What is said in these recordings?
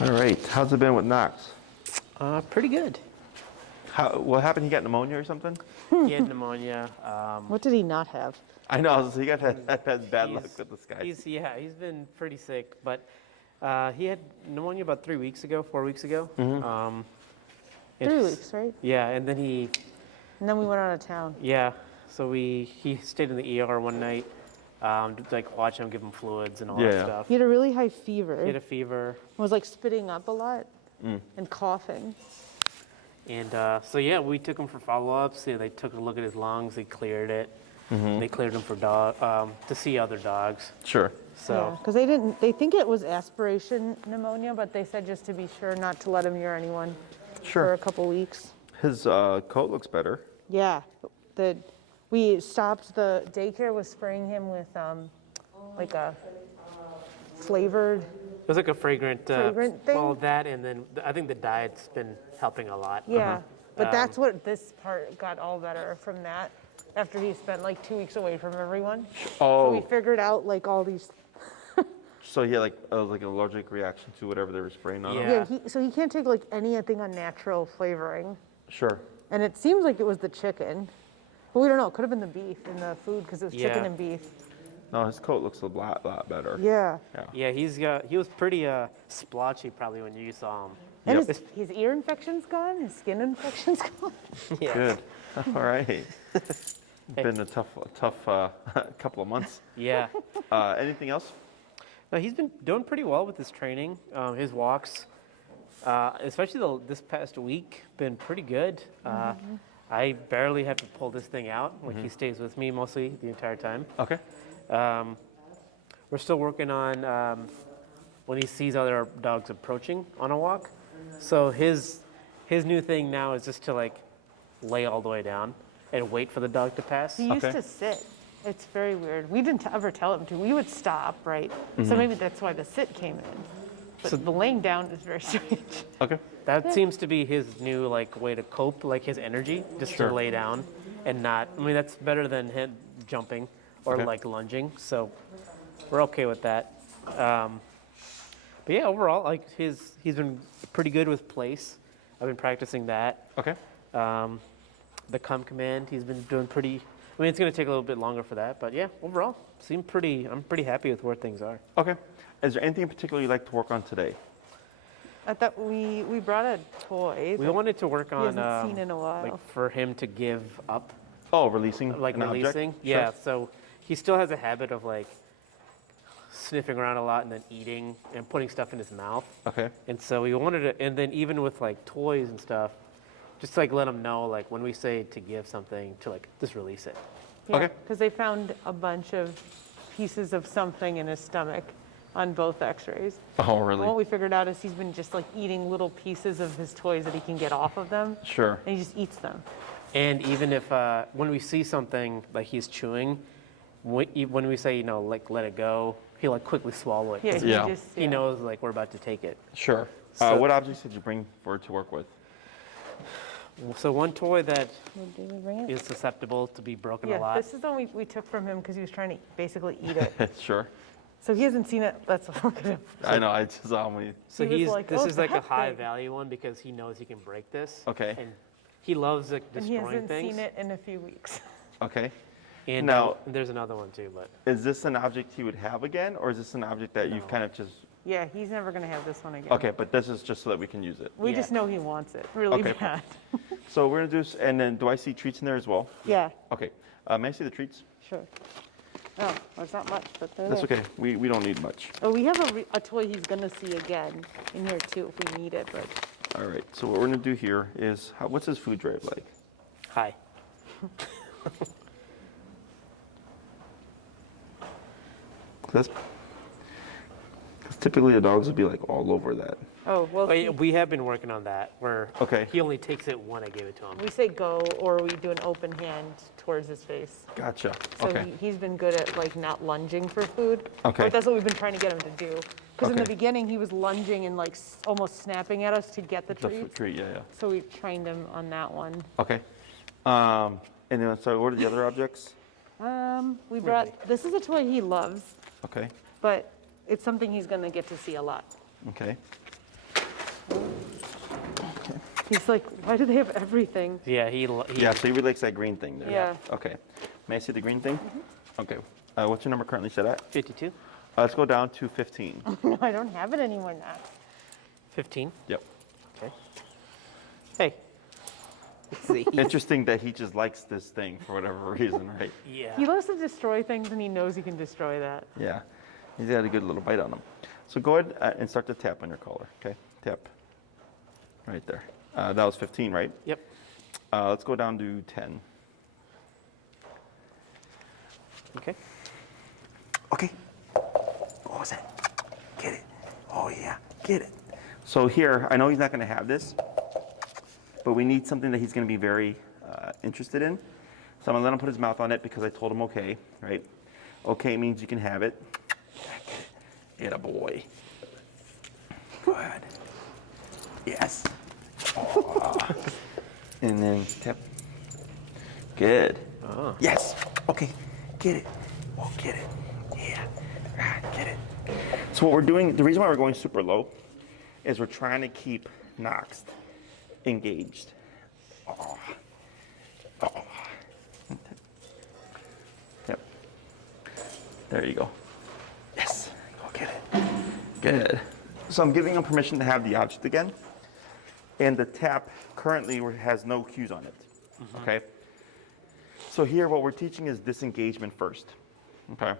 All right. How's it been with Knox? Pretty good. What happened? He got pneumonia or something? He had pneumonia. What did he not have? I know. So he got that bad luck with this guy. He's been pretty sick, but he had pneumonia about 4 weeks ago. 3 weeks, right? Yeah, and then And then we went out of town. yeah, so he stayed in the ER one night, like watch him, give him fluids and all that Yeah. stuff. He had a really high fever. He had a fever. Was like spitting up a lot and coughing. And so yeah, we took him for follow-ups. They took a look at his lungs. They cleared it. They cleared him for to see other dogs. Sure. So Because they think it was aspiration pneumonia, but they said just to be sure not to let him near anyone for Sure. a couple weeks. His coat looks better. Yeah, we stopped the daycare was spraying him with like a flavored. it was like a fragrant Fragrant thing? Well, that and then I think the diet's been helping a lot. Yeah, but that's what this part got all better from that. After he spent like 2 weeks away from everyone, so we Oh, figured out like all these. so he had like an allergic reaction to whatever they were spraying on him? Yeah. So he can't take like anything unnatural flavoring, Sure. and it seems like it was the chicken. But we don't know. It could have been the beef in the food because it was chicken Yeah. and beef. No, his coat looks a lot better. Yeah. Yeah, he was pretty splotchy probably when you saw him. And Yep. his ear infection's gone. His skin infection's gone. Yeah. Good. All right. Been a tough couple of months. Yeah. Anything else? No, he's been doing pretty well with his training. His walks, especially this past week, been pretty good. I barely have to pull this thing out. Like he stays with me mostly the entire time. Okay. We're still working on when he sees other dogs approaching on a walk. So his new thing now is just to like lay all the way down and wait for the dog to pass. He used Okay. to sit. It's very weird. We didn't ever tell him to. We would stop, right? So maybe that's why the sit came in. But the laying down is very strange. Okay. That seems to be his new like way to cope, like his energy, just Sure. to lay down and not. I mean, that's better than him jumping or Okay. like lunging. So we're okay with that. But yeah, overall, like he's been pretty good with place. I've been practicing that. Okay. The come command, he's been doing pretty. I mean, it's going to take a little bit longer for that, but yeah, overall, I'm pretty happy with where things are. Okay. Is there anything in particular you'd like to work on today? I thought we brought a toy. We that wanted to work he on hasn't seen in a while. like for him to give up, Oh, releasing like an object? releasing. Sure. Yeah, so he still has a habit of like sniffing around a lot and then eating and putting stuff in his mouth. Okay. And so we wanted to, and then even with like toys and stuff, just to, like let him know like when we say to give something to like just release it. Okay. Because they found a bunch of pieces of something in his stomach on both x-rays. Oh, And really? what we figured out is he's been just like eating little pieces of his toys that he can get off of them. Sure. And he just eats them. And even if when we see something like he's chewing, when we say like let it go, he'll like quickly swallow it. Yeah, 'cause he Yeah. just He knows like we're about to take it. Sure. So- What objects did you bring for it to work with? So one toy that Did we bring it? is susceptible to be broken a Yeah, lot. this is the one we took from him because he was trying to basically eat it. Sure. So he hasn't seen it. Let's look at him. I know. I just saw me. So He was like, this "Oh, is like a that high thing." value one because he knows he can break this. Okay. And he loves like And he destroying hasn't things. seen it in a few weeks. Okay. And Now- there's another one too, but Is this an object he would have again, or is this an object that you've kind of just? Yeah, he's never going to have this one again. Okay, but this is just so that we can use it. We Yeah. just know he wants it really Okay. bad. So we're gonna do, and then do I see treats in there as well? Yeah, Okay. May I see the treats? sure. Oh, well, it's not much, but they're That's there. okay. We don't need much. Oh, we have a toy he's going to see again in here too if we need it, but All right. So what we're gonna do here is, what's his food drive like? hi. Because typically the dogs would be like all over that. oh, well, We have been working on that where Okay. he only takes it when I give it to him. we say go or we do an open hand towards his face. Gotcha. So Okay. he's been good at like not lunging for food. Okay. Or that's what we've been trying to get him to do. Because in the Okay. beginning he was lunging and like almost snapping at us to get the The treats. treat, yeah. So we trained him on that one. Okay. And then, so what are the other objects? We brought, this is a toy he loves, Okay. but it's something he's gonna get to see a lot. Okay. He's like, why do they have everything? Yeah, Yeah, so he really likes that green thing there. Yeah. Okay. May I see the green thing? Okay. What's your number currently set at? 52, Let's go down to 15. No, I don't have it anymore now. 15. Yep. Okay. Hey. Let's see. Interesting that he just likes this thing for whatever reason, right? Yeah. He loves to destroy things and he knows he can destroy that. Yeah. He's got a good little bite on him. So go ahead and start to tap on your collar, okay? Tap. Right there. That was 15, right? Yep. Let's go down to 10. Okay. Okay. What was that? Get it. Oh, yeah. Get it. So here, I know he's not going to have this, but we need something that he's going to be very interested in. So I'm going to let him put his mouth on it because I told him okay, right? Okay means you can have it. Get a boy. Good. Yes. Oh. And then tap. Good. Oh. Yes. Okay. Get it. Oh, get it. Yeah. Get it. So what we're doing, the reason why we're going super low is we're trying to keep Knox engaged. Oh. Oh. Yep. There you go. Yes. Go get it. Good. So I'm giving him permission to have the object again. And the tap currently has no cues on it. Okay? So here what we're teaching is disengagement first. Okay?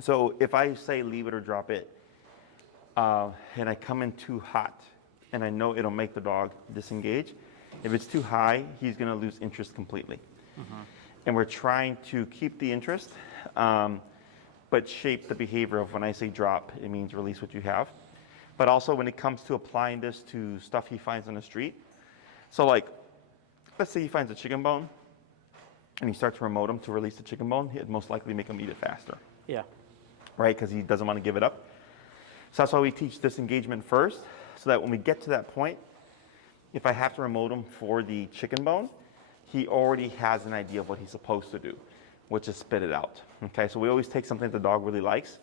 So if I say leave it or drop it, and I come in too hot, and I know it'll make the dog disengage, if it's too high, he's going to lose interest completely. And we're trying to keep the interest, but shape the behavior of when I say drop, it means release what you have. But also when it comes to applying this to stuff he finds on the street. So like, let's say he finds a chicken bone, and you start to remote him to release the chicken bone, it'd most likely make him eat it faster. Yeah. Right? Because he doesn't want to give it up. So that's why we teach disengagement first, so that when we get to that point, if I have to remote him for the chicken bone, he already has an idea of what he's supposed to do, which is spit it out. Okay, so we always take something the dog really likes.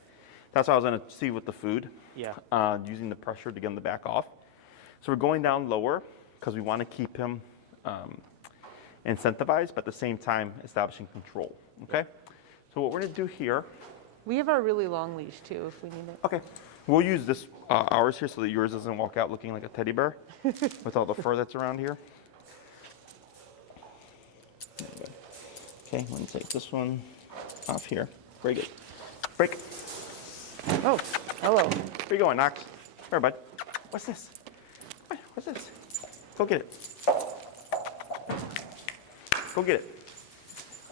That's what I was going to see with the food, using the pressure to get him to back off. So we're going down lower because we want to keep him incentivized, but at the same time establishing control. Okay, so what we're going to do here. We have our really long leash too if we need it. Okay. We'll use this ours here so that yours doesn't walk out looking like a teddy bear with all the fur that's around here. Okay, let me take this one off here. Break it. Break. Oh, hello. Where you going, Knox? Here, bud. What's this? What's this? Go get it. Go get it.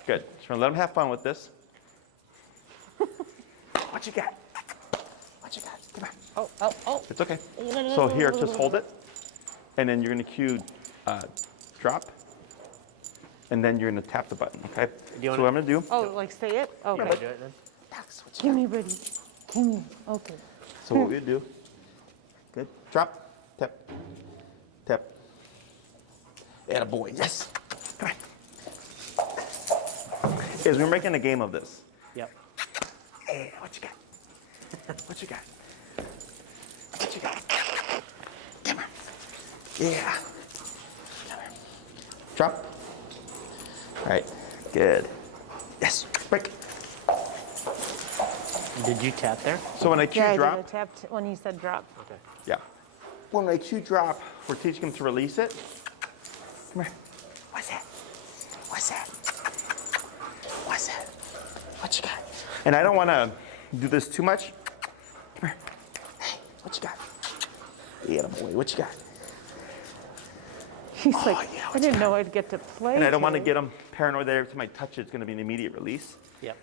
Good. Just gonna let him have fun with this. What you got? What you got? Come on. Oh. It's okay. So here, just hold it, and then you're gonna cue drop, and then you're gonna tap the button. Okay. So what I'm gonna do? Oh, like say it? Okay. Do it then. Give me, buddy. Give me. Okay. So what we do? Good. Drop. Tap. Tap. Attaboy. Yes. Come on. Is we're making a game of this. Yep. Hey, what you got? What you got? What you got? Come on. Yeah. Come here. Drop. All right. Good. Yes. Break. Did you tap there? So when I cue Yeah, I drop, did. I tapped when he said drop. Okay. yeah. When I cue drop, we're teaching him to release it. Come here. What's that? What's that? What's that? What you got? And I don't want to do this too much. Come here. Hey, what you got? Yeah, boy, what you got? He's like, yeah, I didn't know I'd get to play. And I don't want to today." get him paranoid that every time I touch it, it's going to be an immediate release. Yep.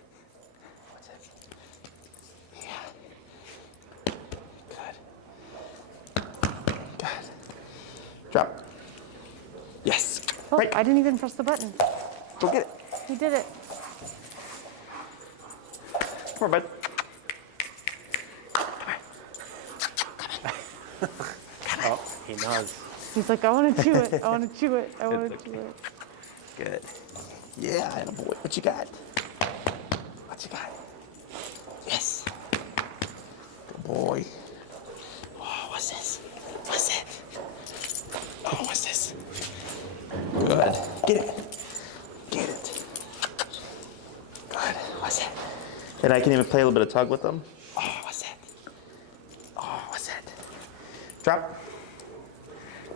What's it? Yeah. Good. Good. Drop. Yes. Oh, Break. I didn't even press the button. Go get it. He did it. Come on, bud. Oh, he knows. He's like, I want to chew it. I want to chew it. I want It's to okay. chew it. Good. Yeah, boy. What you got? What you got? Yes. Good boy. Oh, what's this? What's it? Oh, what's this? And I can even play a little bit of tug with them. Oh, what's that? Oh, what's that? Drop.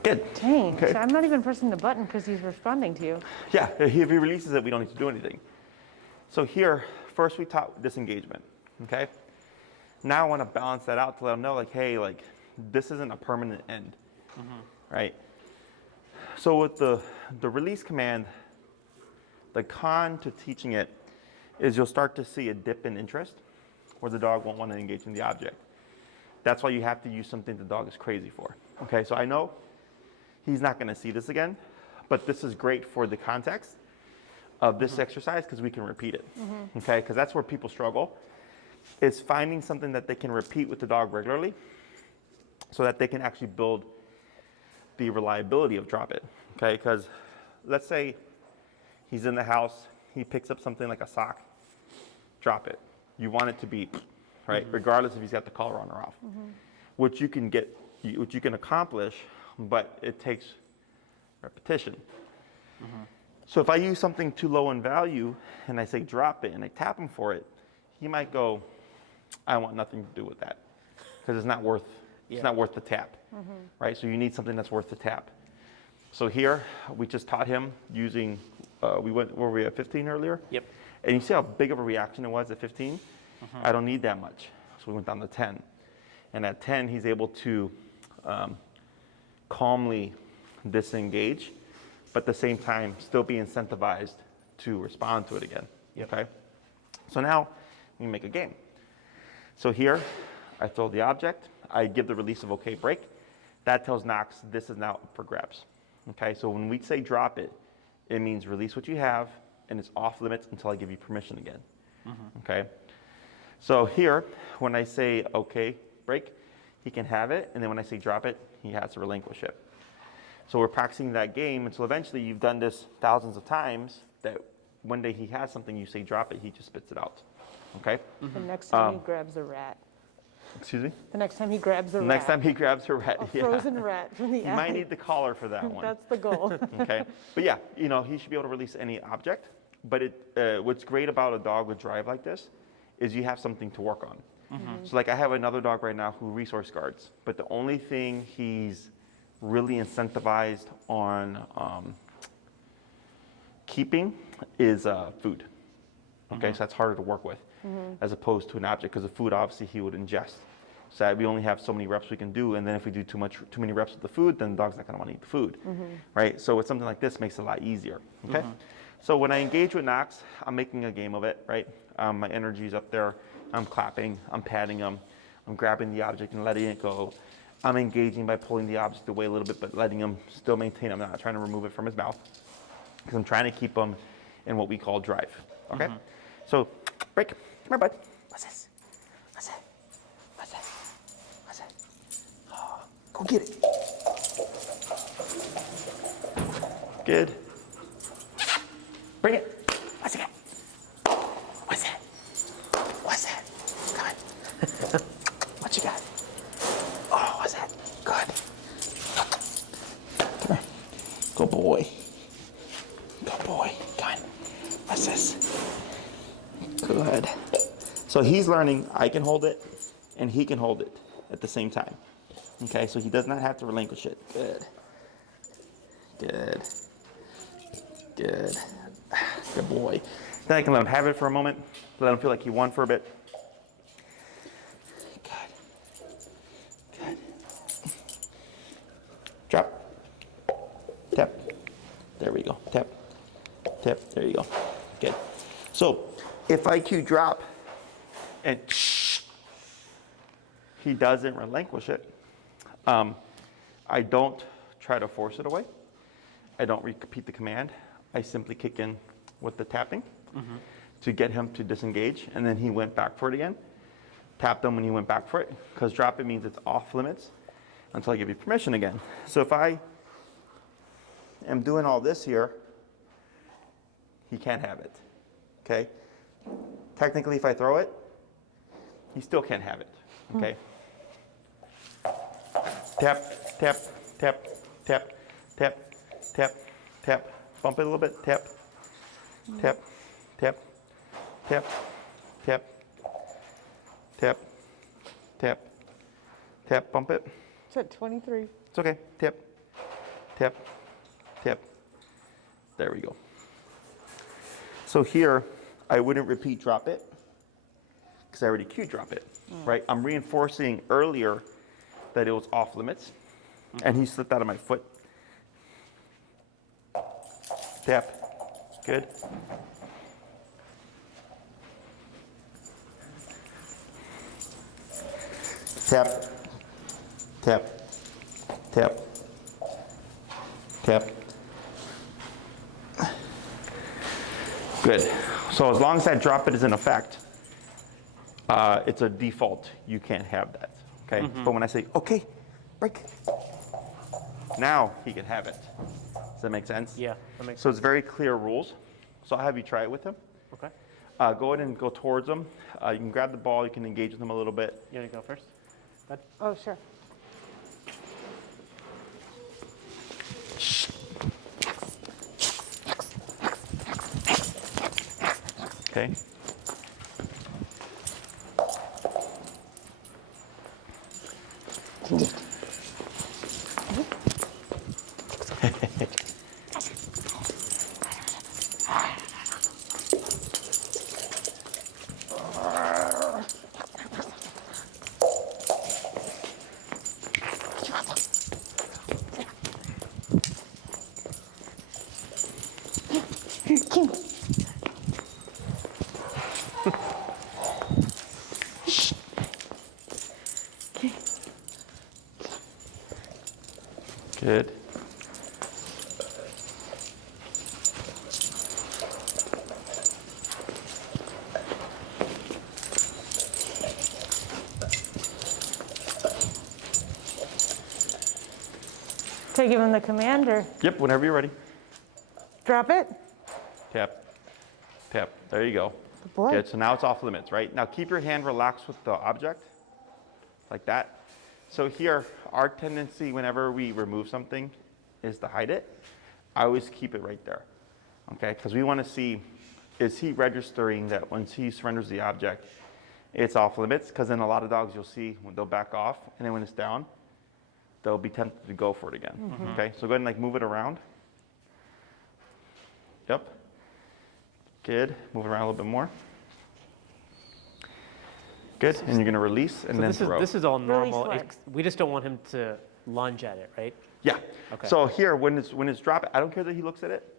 Good. Dang, Okay. so I'm not even pressing the button because he's responding to you. Yeah, if he releases it, we don't need to do anything. So here, first we taught disengagement, okay? Now I want to balance that out to let them know, like, hey, like, this isn't a permanent end, right? So with the release command, the con to teaching it is you'll start to see a dip in interest where the dog won't want to engage in the object. That's why you have to use something the dog is crazy for, okay? So I know he's not going to see this again, but this is great for the context of this exercise because we can repeat it, okay? Because that's where people struggle, is finding something that they can repeat with the dog regularly so that they can actually build the reliability of drop it, okay? Because let's say he's in the house, he picks up something like a sock, drop it. You want it to be, right? Regardless if he's got the collar on or off, which you can get, which you can accomplish, but it takes repetition. So if I use something too low in value and I say drop it and I tap him for it, he might go, I want nothing to do with that because it's not worth the tap, right? So you need something that's worth the tap. So here we just taught him using, were we at 15 earlier? Yep. And you see how big of a reaction it was at 15? I don't need that much. So we went down to 10. And at 10, he's able to calmly disengage, but at the same time still be incentivized to respond to it again, okay? So now we make a game. So here, I throw the object, I give the release of okay, break. That tells Knox this is now up for grabs, okay? So when we say drop it, it means release what you have and it's off limits until I give you permission again, okay? So here, when I say okay, break, he can have it, and then when I say drop it, he has to relinquish it. So we're practicing that game until eventually you've done this thousands of times that one day he has something, you say drop it, he just spits it out, okay? The next time he grabs a rat. Excuse me? The next time he grabs a rat. Next time he grabs a rat, A frozen rat from the You might need the collar for that one. That's the goal. Okay, but yeah, you know, he should be able to release any object. But what's great about a dog with drive like this is you have something to work on. So like I have another dog right now who resource guards, but the only thing he's really incentivized on keeping is food. Okay, so that's harder to work with as opposed to an object because the food obviously he would ingest. So we only have so many reps we can do, and then if we do too many reps with the food, then the dog's not going to want to eat the food, right? So with something like this, makes it a lot easier. Okay, so when I engage with Knox, I'm making a game of it, right? My energy's up there. I'm clapping. I'm patting him. I'm grabbing the object and letting it go. I'm engaging by pulling the object away a little bit, but letting him still maintain. I'm not trying to remove it from his mouth because I'm trying to keep him in what we call drive. Okay, so break. Come here, bud. What's this? What's that? What's that? What's that? Oh, go get it. Good. Bring it. What's it? What's that? What's that? Come on. What you got? Oh, what's that? Good. Come here. Good boy. Good boy. Come on. What's this? Good. So he's learning I can hold it and he can hold it at the same time. Okay, so he does not have to relinquish it. Good. Good. Good. Good boy. Then I can let him have it for a moment. Let him feel like he won for a bit. Good. Good. Drop. Tap. There we go. Tap. Tap. There you go. Good. So if I cue drop and he doesn't relinquish it, I don't try to force it away. I don't repeat the command. I simply kick in with the tapping to get him to disengage, and then he went back for it again. Tapped him when he went back for it, because drop it means it's off limits until I give you permission again. So if I am doing all this here, he can't have it, okay? Technically, if I throw it, he still can't have it, okay? Tap, tap, tap, tap, tap, tap, tap. Bump it a little bit, tap, tap, tap, tap, tap, Tap, tap, tap, bump it. It's at 23. It's okay. Tap, tap, tap. There we go. So here, I wouldn't repeat drop it, because I already cued drop it, right? I'm reinforcing earlier that it was off limits, and he slipped out of my foot. Tap. Good. Tap. Tap. Tap. Tap. Good. So as long as that drop it is in effect, it's a default. You can't have that. Okay. But when I say, okay, break, now he can have it. Does that make sense? Yeah, that makes So it's very clear rules. So I'll have you try it with him. Okay. Go ahead and go towards him. You can grab the ball. You can engage with him a little bit. You want to go first? Bud? Oh, sure. Okay. Good. Should I give him the command or Yep, whenever you're ready. drop it? Tap, tap. There you go. Good boy. Good. So now it's off limits, right? Now keep your hand relaxed with the object, like that. So here, our tendency whenever we remove something is to hide it. I always keep it right there, okay? Because we want to see, is he registering that once he surrenders the object, it's off limits? Because then a lot of dogs you'll see, they'll back off, and then when it's down, they'll be tempted to go for it again, okay? So go ahead and like move it around. Yep. Good. Move it around a little bit more. Good. And you're going to release and So then this throw. this is all Release normal. what? We just don't want him to lunge at it, right? Yeah. Okay. So here, when it's dropping, I don't care that he looks at it.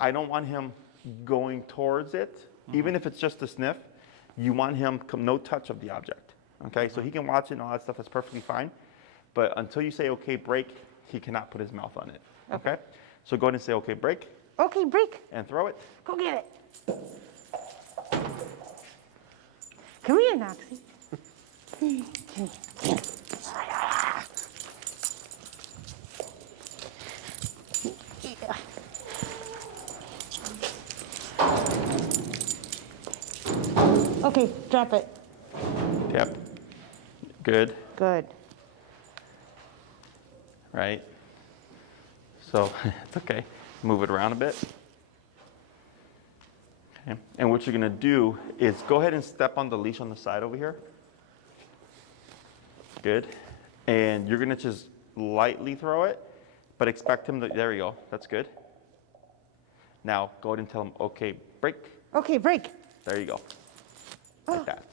I don't want him going towards it, even if it's just a sniff. You want him no touch of the object. Okay. So he can watch it and all that stuff. That's perfectly fine. But until you say okay, break, he cannot put his mouth on it. Okay. So go ahead and say okay, break, Okay, break. and throw it. Go get it. Come here, Knoxy. Okay, drop it. Tap. Good. Good. Right. So it's okay. Move it around a bit. Okay. And what you're going to do is go ahead and step on the leash on the side over here. Good. And you're going to just lightly throw it, but expect him to, there you go. That's good. Now go ahead and tell him, okay, break. Okay, break. There you go. Like that.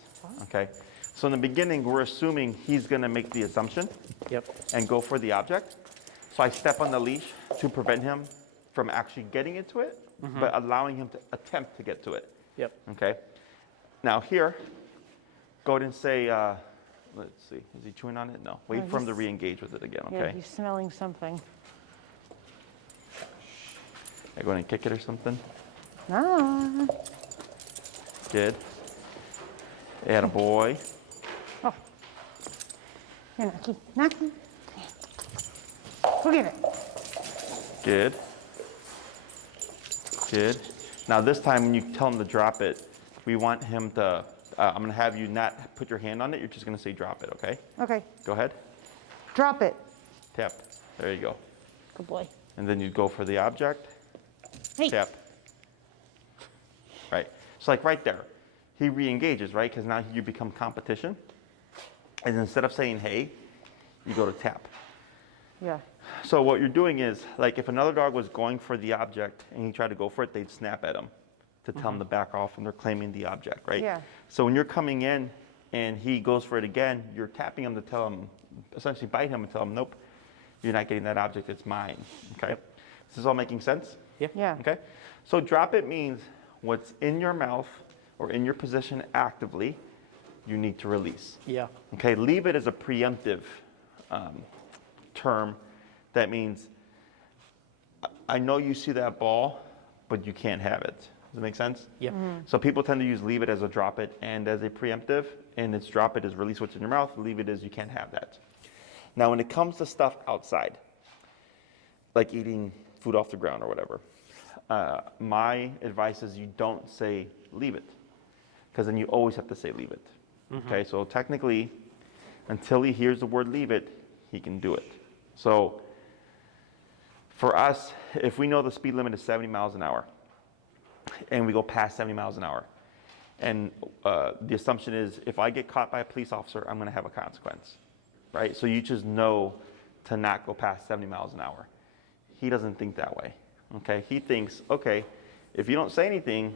Okay. So in the beginning, we're assuming he's going to make the assumption Yep. and go for the object. So I step on the leash to prevent him from actually getting into it, but allowing him to attempt to get to it. Yep. Okay. Now here, go ahead and say, let's see, is he chewing on it? No. Wait No, for him to he's- re-engage with it again, Yeah, okay? he's smelling something. I go ahead and kick it or something. Ah. Good. Attaboy. Oh. Here, Knocky. Knocky. Go get it. Good. Good. Now this time when you tell him to drop it, we want him to, I'm going to have you not put your hand on it. You're just going to say drop it, okay? Okay, Go ahead. drop it. Tap. There you go. Good boy. And then you go for the object. Hey. Tap. Right. So like right there. he re-engages, right? Because now you become competition. And instead of saying, hey, you go to tap. Yeah. So what you're doing is, like if another dog was going for the object and he tried to go for it, they'd snap at him to tell him to back off, and they're claiming the object, right? Yeah. So when you're coming in and he goes for it again, you're tapping him to tell him, essentially bite him and tell him, nope, you're not getting that object, it's mine, okay? Yep. Is this all making sense? Yeah. Okay? So drop it means what's in your mouth or in your position actively, you need to release. Yeah. Okay, leave it as a preemptive term. That means, I know you see that ball, but you can't have it. Does that make sense? Yeah. So people tend to use leave it as a drop it and as a preemptive, and it's drop it as release what's in your mouth, leave it as you can't have that. Now when it comes to stuff outside, like eating food off the ground or whatever, my advice is you don't say leave it, because then you always have to say leave it. Okay, so technically, until he hears the word leave it, he can do it. So for us, if we know the speed limit is 70 miles an hour, and we go past 70 miles an hour, and the assumption is if I get caught by a police officer, I'm going to have a consequence, right? So you just know to not go past 70 miles an hour. He doesn't think that way, okay? He thinks, okay, if you don't say anything,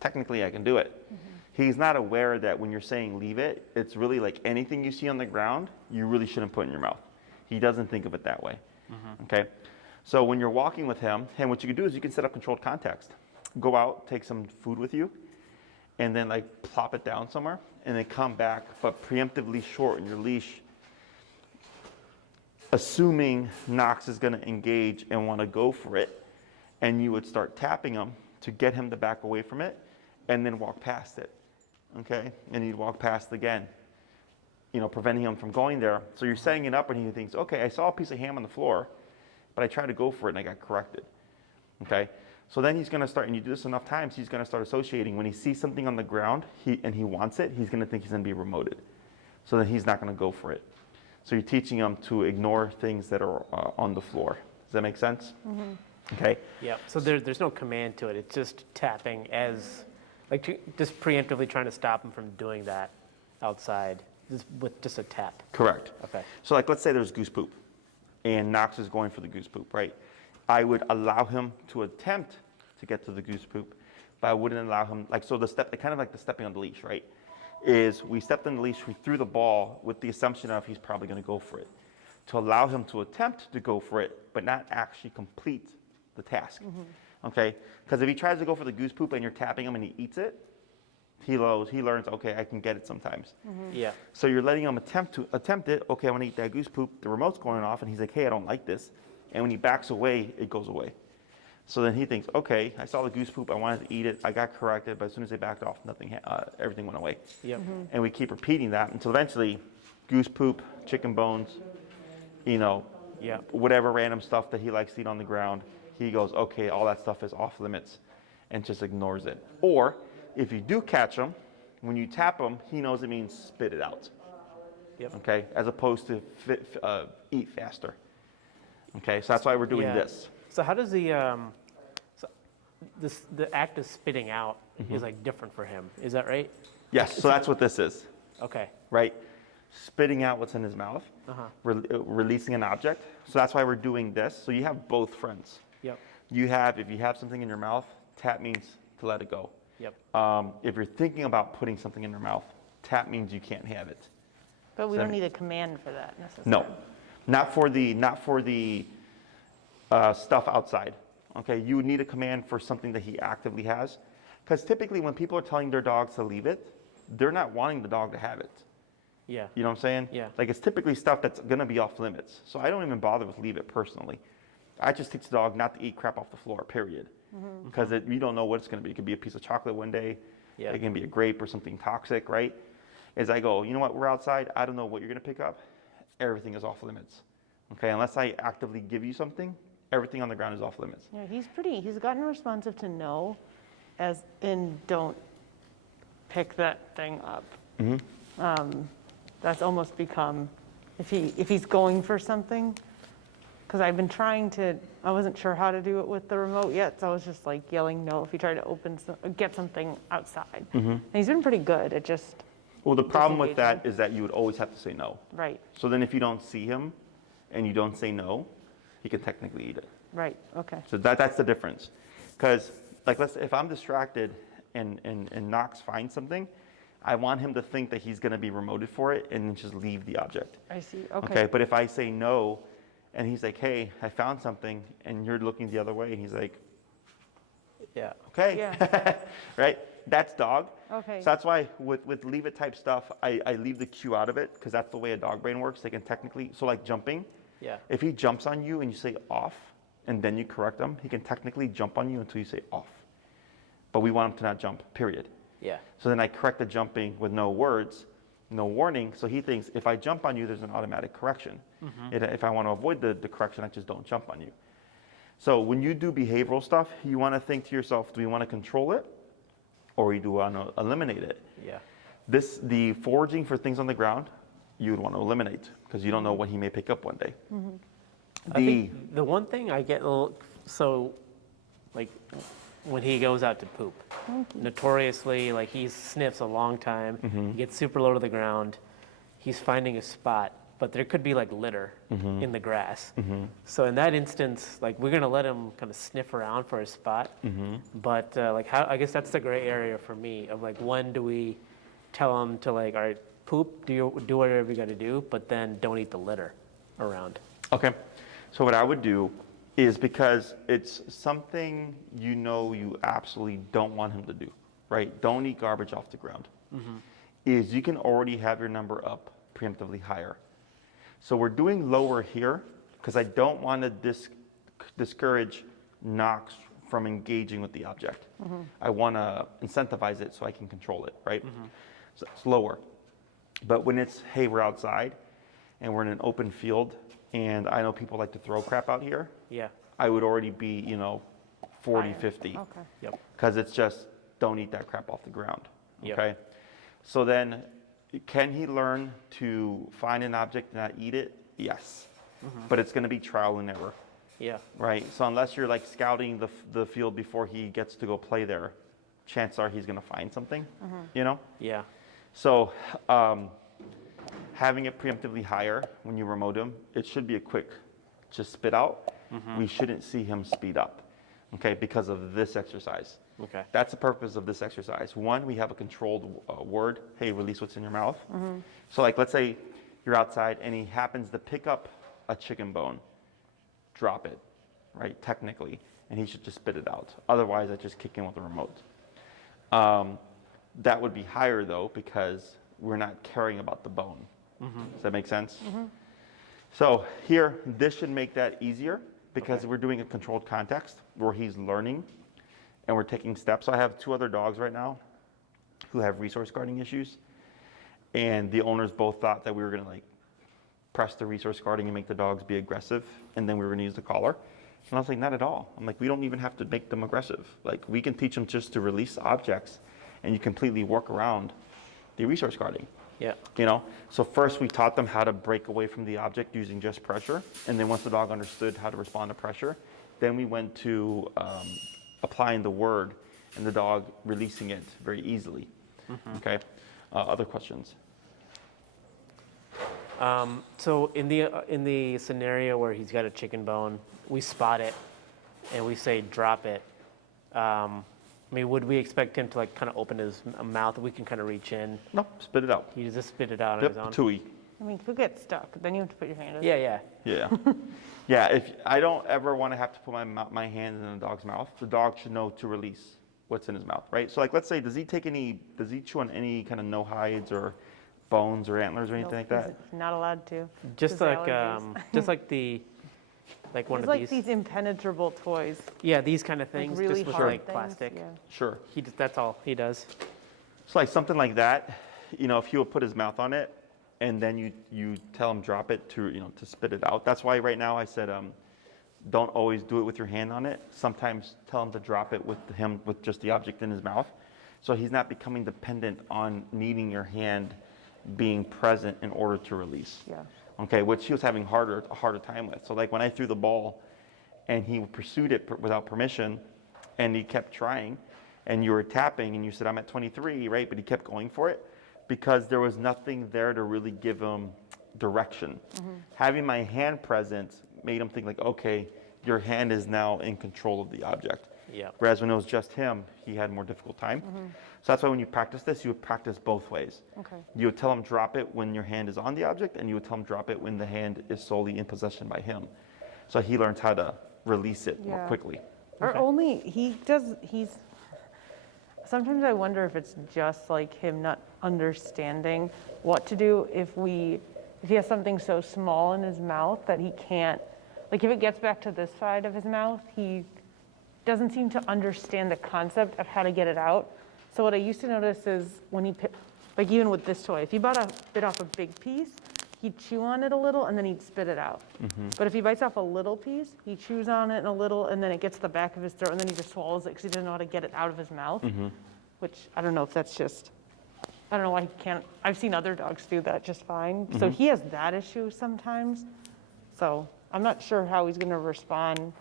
technically I can do it. He's not aware that when you're saying leave it, it's really like anything you see on the ground, you really shouldn't put in your mouth. He doesn't think of it that way, okay? So when you're walking with him, and what you can do is you can set up controlled context. Go out, take some food with you, and then like plop it down somewhere, and then come back, but preemptively shorten your leash, assuming Knox is gonna engage and wanna go for it, and you would start tapping him to get him to back away from it, and then walk past it, okay? And he'd walk past again, you know, preventing him from going there. So you're setting it up and he thinks, okay, I saw a piece of ham on the floor, but I tried to go for it and I got corrected, okay? So then he's gonna start, and you do this enough times, he's gonna start associating. When he sees something on the ground and he wants it, he's gonna think he's gonna be remoted. So then he's not gonna go for it. So you're teaching him to ignore things that are on the floor. Does that make sense? Okay. Yeah. So there's no command to it. It's just tapping as, like, just preemptively trying to stop him from doing that outside with just a tap. Correct. Okay. So like, let's say there's goose poop, and Knox is going for the goose poop, right? I would allow him to attempt to get to the goose poop, but I wouldn't allow him, like, so the step, kind of like the stepping on the leash, right? Is we stepped on the leash, we threw the ball with the assumption of he's probably gonna go for it. To allow him to attempt to go for it, but not actually complete the task, okay? Because if he tries to go for the goose poop and you're tapping him and he eats it, he learns, okay, I can get it sometimes. Yeah. So you're letting him attempt it, okay, I wanna eat that goose poop, the remote's going off, and he's like, hey, I don't like this. And when he backs away, it goes away. So then he thinks, okay, I saw the goose poop, I wanted to eat it, I got corrected, but as soon as they backed off, everything went away. Yep. And we keep repeating that until eventually goose poop, chicken bones, you know, Yep. whatever random stuff that he likes to eat on the ground, he goes, okay, all that stuff is off limits, and just ignores it. Or if you do catch him, when you tap him, he knows it means spit it out. Yep. Okay, as opposed to eat faster. Okay, so that's why we're doing Yeah. this. So how does the the act of spitting out is like different for him? Is that right? Yes, so that's what this is, Okay. right? Spitting out what's in his mouth, releasing an object. So that's why we're doing this. So you have both fronts. Yep. If you have something in your mouth, tap means to let it go. Yep. If you're thinking about putting something in your mouth, tap means you can't have it. But we So- don't need a command for that necessarily. No, not for the stuff outside. Okay, you would need a command for something that he actively has, because typically when people are telling their dogs to leave it, they're not wanting the dog to have it. Yeah. You know what I'm saying? Yeah. Like it's typically stuff that's gonna be off limits. So I don't even bother with leave it personally. I just teach the dog not to eat crap off the floor, period. Because you don't know what it's gonna be. It could be a piece of chocolate one day. Yeah. It can be a grape or something toxic, right? As I go, you know what, we're outside, I don't know what you're gonna pick up. Everything is off limits. Okay, unless I actively give you something, everything on the ground is off limits. Yeah, he's gotten responsive to no, as in don't pick that thing up. That's almost become, if he's going for something, because I've been trying to, I wasn't sure how to do it with the remote yet, so I was just like yelling no if he tried to get something outside. And he's been pretty good at just, Well, the problem with that Disengagement. is that you would always have to say no. right, So then if you don't see him and you don't say no, he can technically eat it. right, okay. So that's the difference. Because like if I'm distracted and Knox finds something, I want him to think that he's going to be remoted for it and then just leave the object. I see, Okay. okay. But if I say no and he's like, hey, I found something, and you're looking the other way and he's like, Yeah. okay. Yeah. Right? That's dog. Okay. So that's why with leave it type stuff, I leave the cue out of it because that's the way a dog brain works. They can technically, so like jumping, Yeah. if he jumps on you and you say off and then you correct him, he can technically jump on you until you say off. But we want him to not jump, period. Yeah. So then I correct the jumping with no words, no warning. So he thinks if I jump on you, there's an automatic correction. If I want to avoid the correction, I just don't jump on you. So when you do behavioral stuff, you want to think to yourself, do we want to control it or do we want to eliminate it? Yeah. The foraging for things on the ground, you would want to eliminate because you don't know what he may pick up one day. I think the one thing I get a little, so like when he goes out to poop, notoriously, like he sniffs a long time, he gets super low to the ground, he's finding a spot, but there could be like litter in the grass. So in that instance, like we're gonna let him kind of sniff around for a spot, but like how, I guess that's the gray area for me of like when do we tell him to like, all right, poop, do whatever you gotta do, but then don't eat the litter around. Okay. So what I would do is because it's something you absolutely don't want him to do, right? Don't eat garbage off the ground. Is you can already have your number up preemptively higher. So we're doing lower here because I don't want to discourage Knox from engaging with the object. I want to incentivize it so I can control it, right? So it's lower. But when it's, hey, we're outside and we're in an open field and I know people like to throw crap out here, Yeah. I would already be, 40, Higher. 50. Okay. Yep. Because it's just, don't eat that crap off the ground. Yep. Okay? So then, can he learn to find an object and not eat it? Yes. But it's going to be trial and error, Yeah. right? So unless you're like scouting the field before he gets to go play there, chances are he's going to find something, Yeah. So having it preemptively higher when you remote him, it should be a quick just spit out. We shouldn't see him speed up, okay, because of this exercise. Okay. That's the purpose of this exercise. One, we have a controlled word. Hey, release what's in your mouth. So like, let's say you're outside and he happens to pick up a chicken bone, drop it, right, technically, and he should just spit it out. Otherwise, I just kick in with the remote. That would be higher though, because we're not caring about the bone. Does that make sense? So here, this should make that easier because we're doing a controlled context where he's learning and we're taking steps. So I have 2 other dogs right now who have resource guarding issues. And the owners both thought that we were gonna like press the resource guarding and make the dogs be aggressive. And then we were gonna use the collar. And I was like, not at all. I'm like, we don't even have to make them aggressive. Like we can teach them just to release objects and you completely work around the resource guarding. Yeah. So first we taught them how to break away from the object using just pressure. And then once the dog understood how to respond to pressure, then we went to applying the word and the dog releasing it very easily. Okay. Other questions? So in the scenario where he's got a chicken bone, we spot it and we say drop it. I mean, would we expect him to like kind of open his mouth? We can kind of reach in. No, spit it out. He just spit it out on his Yep, own. tui. I mean, could get stuck, then you have to put your hand in. Yeah, yeah. Yeah. Yeah, if I don't ever want to have to put my hand in a dog's mouth, the dog should know to release what's in his mouth, right? So like, let's say, does he chew on any kind of no hides or bones or antlers or anything like that? He's not allowed to. Just 'cause like allergies. just like one It's of like these. these impenetrable toys, Yeah, these kind of like things, really just with hard like things. plastic. Yeah. Sure. That's all he does. So like something like that, if he will put his mouth on it and then you tell him drop it to spit it out. That's why right now I said don't always do it with your hand on it. Sometimes tell him to drop it with just the object in his mouth. So he's not becoming dependent on needing your hand being present in order to release. Yeah. okay, which he was having a harder time with. So like when I threw the ball and he pursued it without permission and he kept trying and you were tapping and you said, I'm at 23, right? But he kept going for it because there was nothing there to really give him direction. Having my hand present made him think like, okay, your hand is now in control of the object. Yeah. Whereas when it was just him, he had a more difficult time. So that's why when you practice this, you would practice both ways. Okay. You would tell him drop it when your hand is on the object, and you would tell him drop it when the hand is solely in possession by him. So he learns how to release it more Yeah. quickly. Or only, he's, sometimes I wonder if it's just like him not understanding what to do if he has something so small in his mouth that he can't, like if it gets back to this side of his mouth, he doesn't seem to understand the concept of how to get it out. So what I used to notice is when he, like even with this toy, if he bit off a big piece, he'd chew on it a little and then he'd spit it out. But if he bites off a little piece, he chews on it a little and then it gets to the back of his throat and then he just swallows it because he doesn't know how to get it out of his mouth. Which I don't know if that's just, I don't know why he can't. I've seen other dogs do that just fine. So he has that issue sometimes. So I'm not sure how he's going to respond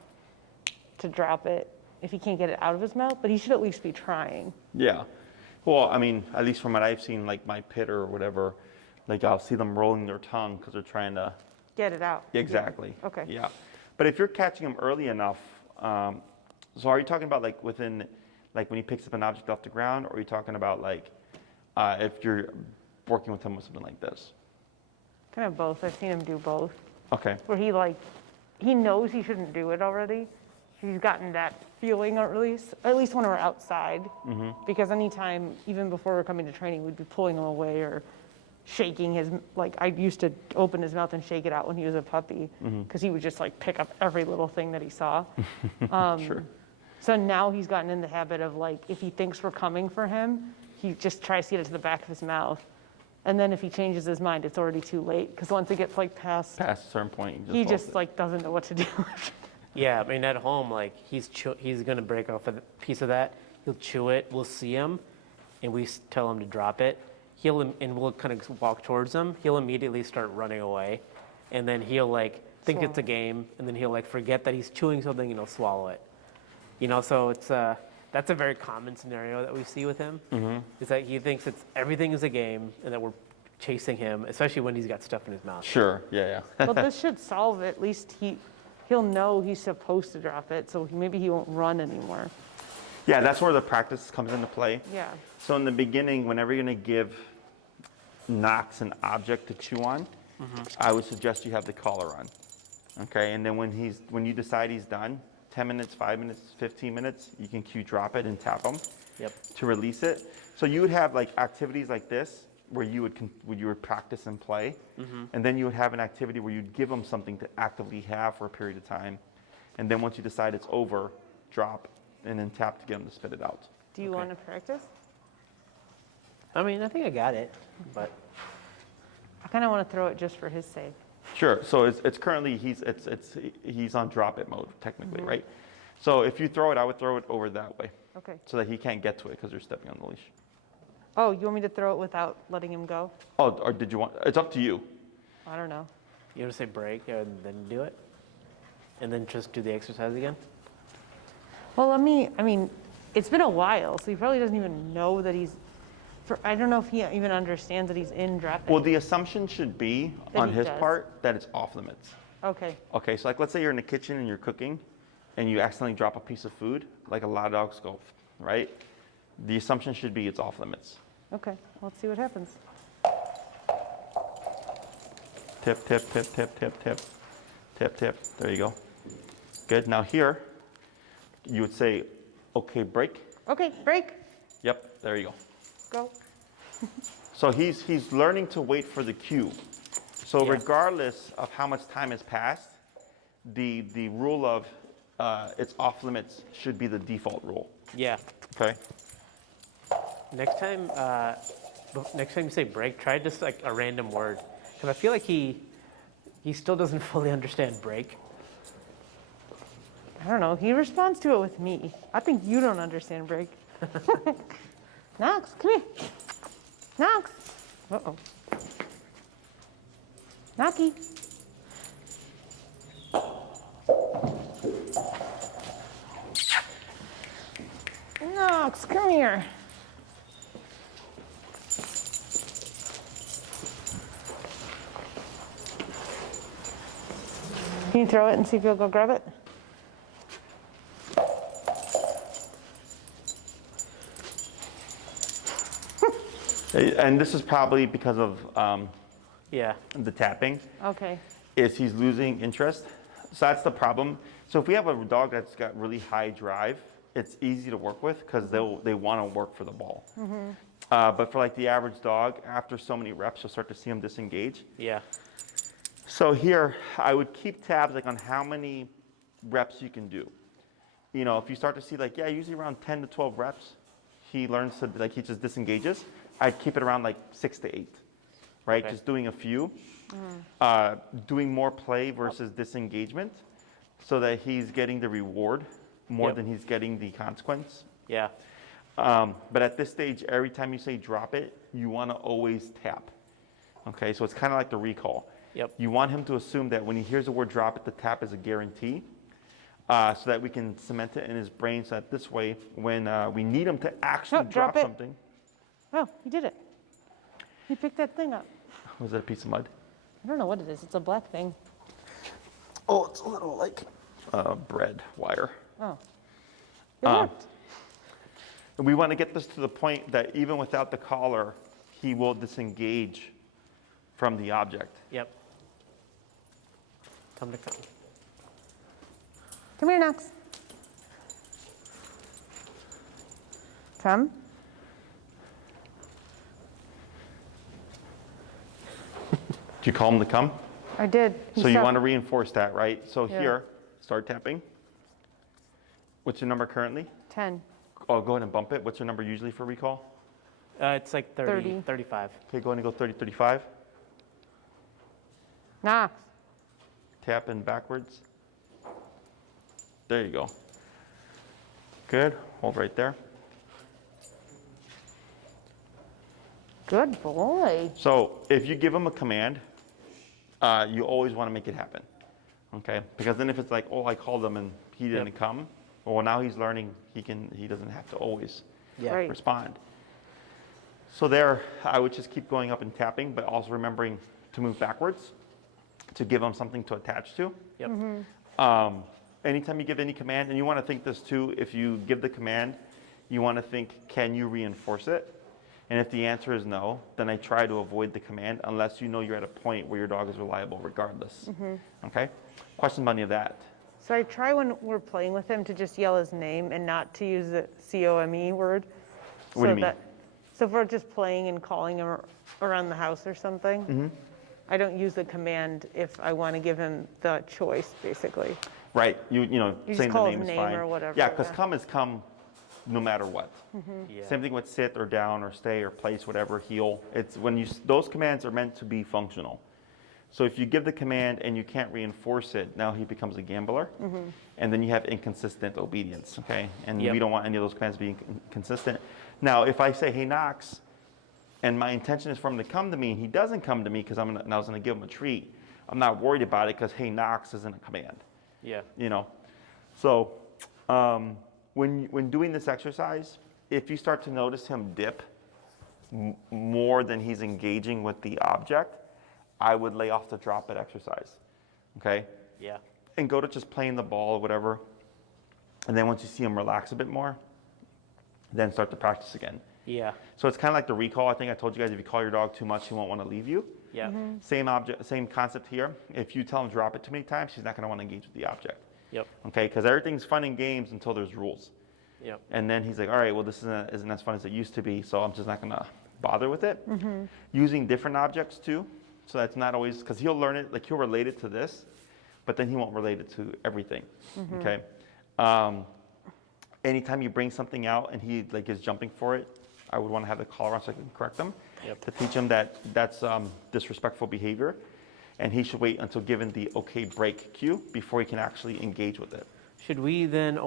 to drop it if he can't get it out of his mouth, but he should at least be trying. Yeah. Well, I mean, at least from what I've seen, like my pitter or whatever, like I'll see them rolling their tongue because they're trying to Get it out. Exactly. Yeah. Okay. Yeah. But if you're catching him early enough, so are you talking about like within, like when he picks up an object off the ground, or are you talking about like if you're working with him with something like this? Kind of both. I've seen him do both. Okay. Where he knows he shouldn't do it already. He's gotten that feeling at least when we're outside. Because anytime, even before we're coming to training, we'd be pulling him away or shaking his, like I used to open his mouth and shake it out when he was a puppy because he would just like pick up every little thing that he saw. Sure. So now he's gotten in the habit of like, if he thinks we're coming for him, he just tries to get it to the back of his mouth. And then if he changes his mind, it's already too late because once it gets like past a certain point, he just like doesn't know what to do. Yeah, I mean, at home, like, he's going to break off a piece of that. He'll chew it. We'll see him, and we tell him to drop it. And we'll kind of walk towards him. He'll immediately start running away, and then he'll, like, think it's a game, and then he'll, like, forget that he's chewing something, and he'll swallow it. You know, so it's that's a very common scenario that we see with him, is that he thinks everything is a game, and that we're chasing him, especially when he's got stuff in his mouth. Sure. Yeah. Well, this should solve it. At least he'll know he's supposed to drop it, so maybe he won't run anymore. Yeah, that's where the practice comes into play. Yeah. So in the beginning, whenever you're going to give Knox an object to chew on, I would suggest you have the collar on. Okay, and then when you decide he's done, 10 minutes, 5 minutes, 15 minutes, you can cue drop it and tap him to release it. So you would have like activities like this where you would practice and play, and then you would have an activity where you'd give them something to actively have for a period of time, and then once you decide it's over, drop and then tap to get them to spit it out. Do you want to practice? I mean, I think I got it, but I kind of want to throw it just for his sake. Sure. So it's currently he's on drop it mode technically, right? So if you throw it, I would throw it over that way Okay. so that he can't get to it because you're stepping on the leash. Oh, you want me to throw it without letting him go? Oh, or did you want? It's up to you. I don't know. you want to say break and then do it? And then just do the exercise again? Well, I mean, it's been a while, so he probably doesn't even know that I don't know if he even understands that he's in drop-in. Well, the assumption should be That on he his does. part that it's off limits. Okay. Okay, so like let's say you're in the kitchen and you're cooking and you accidentally drop a piece of food, like a lot of dogs go, right? The assumption should be it's off limits. Okay. Let's see what happens. Tip, tip, tip, tip, tip, tip, tip, tip. There you go. Good. Now here, you would say, okay, break. Okay, break. Yep, there you go. Go. So he's learning to wait for the cue. So Yeah. regardless of how much time has passed, the rule of it's off limits should be the default rule. Yeah. Okay. Next time you say break, try just like a random word. Because I feel like he still doesn't fully understand break. I don't know. He responds to it with me. I think you don't understand break. Knox, come here. Knox. Uh-oh. Knocky. Knox, come here. Can you throw it and see if you'll go grab it? And this is probably because of Yeah. the tapping, Okay. is he's losing interest. So that's the problem. So if we have a dog that's got really high drive, it's easy to work with because they want to work for the ball. But for like the average dog, after so many reps, you'll start to see them disengage. Yeah. So here, I would keep tabs like on how many reps you can do. You know, if you start to see like, yeah, usually around 10 to 12 reps, he learns to, like he just disengages. I'd keep it around like 6 to 8, right? Okay. Just doing a few. Doing more play versus disengagement so that he's getting the reward more Yep. than he's getting the consequence. Yeah. But at this stage, every time you say drop it, you want to always tap. Okay, so it's kind of like the recall. Yep. You want him to assume that when he hears the word drop it, the tap is a guarantee, so that we can cement it in his brain so that this way, when we need him to actually Oh, drop it. something. Oh, he did it. He picked that thing up. Was that a piece of mud? I don't know what it is. It's a black thing. Oh, it's a little like bread wire. Oh. It worked. And we want to get this to the point that even without the collar, he will disengage from the object. Yep. Come to come. Come here, Knox. Come. Do you call him to come? I did. He So you stopped. want to reinforce that, right? So Yeah. here, start tapping. What's your number currently? 10. Oh, go ahead and bump it. What's your number usually for recall? It's like 30, 30. 35. Okay, go ahead and go 30, 35. Knox. Tap in backwards. There you go. Good. Hold right there. Good boy. So if you give him a command, you always want to make it happen. Okay? Because then if it's like, oh, I called him and he didn't come, well, now he's learning he doesn't have to always Yeah. Right. respond. So there, I would just keep going up and tapping, but also remembering to move backwards to give them something to attach to. Yep. Anytime you give any command, and you want to think this too, if you give the command, you want to think, can you reinforce it? And if the answer is no, then I try to avoid the command unless you know you're at a point where your dog is reliable regardless. Okay? Questions on any of that? So I try when we're playing with him to just yell his name and not to use the COME word. What do you mean? So if we're just playing and calling him around the house or something, I don't use the command if I want to give him the choice, basically. Right. You know, You just saying call the his name is name fine. or whatever, Yeah, because yeah. come is come no matter what. Yeah. Same thing with sit or down or stay or place, whatever, heel. It's when those commands are meant to be functional. So if you give the command and you can't reinforce it, now he becomes a gambler. And then you have inconsistent obedience, okay? And Yep. we don't want any of those commands being consistent. Now, if I say, hey, Knox, and my intention is for him to come to me, and he doesn't come to me because I was going to give him a treat, I'm not worried about it because, hey, Knox isn't a command. Yeah. You know, so when doing this exercise, if you start to notice him dip more than he's engaging with the object, I would lay off the drop it exercise, okay? Yeah. And go to just playing the ball or whatever. And then once you see him relax a bit more, then start to practice again. Yeah. So it's kind of like the recall. I think I told you guys if you call your dog too much, he won't want to leave you. Yeah. Same concept here. If you tell him drop it too many times, he's not going to want to engage with the object. Yep. Okay, because everything's fun and games until there's rules. Yep. And then he's like, all right, well, this isn't as fun as it used to be, so I'm just not going to bother with it. Using different objects too, so that's not always, because he'll learn it, like he'll relate it to this, but then he won't relate it to everything. Okay. Anytime you bring something out and he like is jumping for it, I would want to have the collar on so I can correct him to teach him that that's disrespectful behavior, and he should wait until given the okay break cue before he can actually engage with it. Should we then,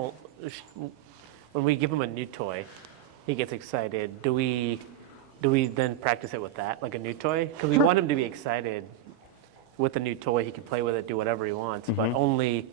when we give him a new toy, he gets excited, do we then practice it with that, like a new toy? Because we want him to be excited with a new toy, he can play with it, do whatever he wants, but only,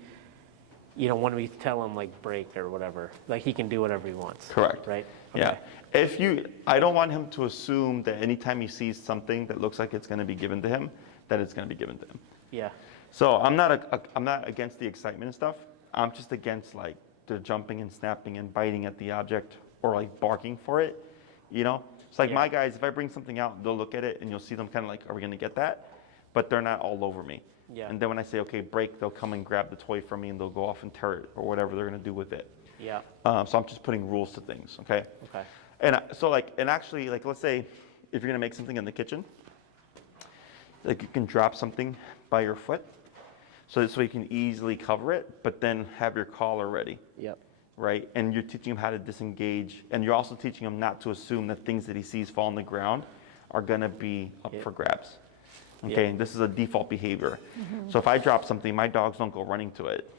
when we tell him like break or whatever, like he can do whatever he wants. Correct. Right? Yeah. I don't want him to assume that anytime he sees something that looks like it's going to be given to him, that it's going to be given to him. Yeah. So I'm not against the excitement and stuff. I'm just against like the jumping and snapping and biting at the object or like barking for it. It's like my guys, if I bring something out, they'll look at it and you'll see them kind of like, are we going to get that? But they're not all over me. Yeah. And then when I say, okay, break, they'll come and grab the toy from me and they'll go off and tear it or whatever they're going to do with it. Yeah. So I'm just putting rules to things, okay? Okay. And actually, like, let's say if you're going to make something in the kitchen, like you can drop something by your foot so you can easily cover it, but then have your collar ready. Yep. Right? And you're teaching him how to disengage, and you're also teaching him not to assume that things that he sees fall on the ground are going to be up for grabs. Okay, and this is a default behavior. So if I drop something, my dogs don't go running to it.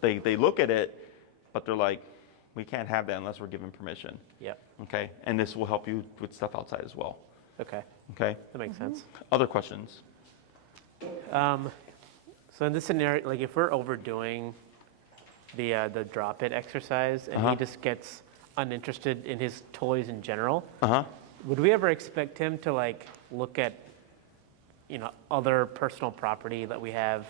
They look at it, but they're like, we can't have that unless we're given permission. Yep. Okay, and this will help you with stuff outside as well. Okay. Okay, That makes sense. other questions? So in this scenario, like if we're overdoing the drop it exercise and he just gets uninterested in his toys in general, would we ever expect him to like look at other personal property that we have,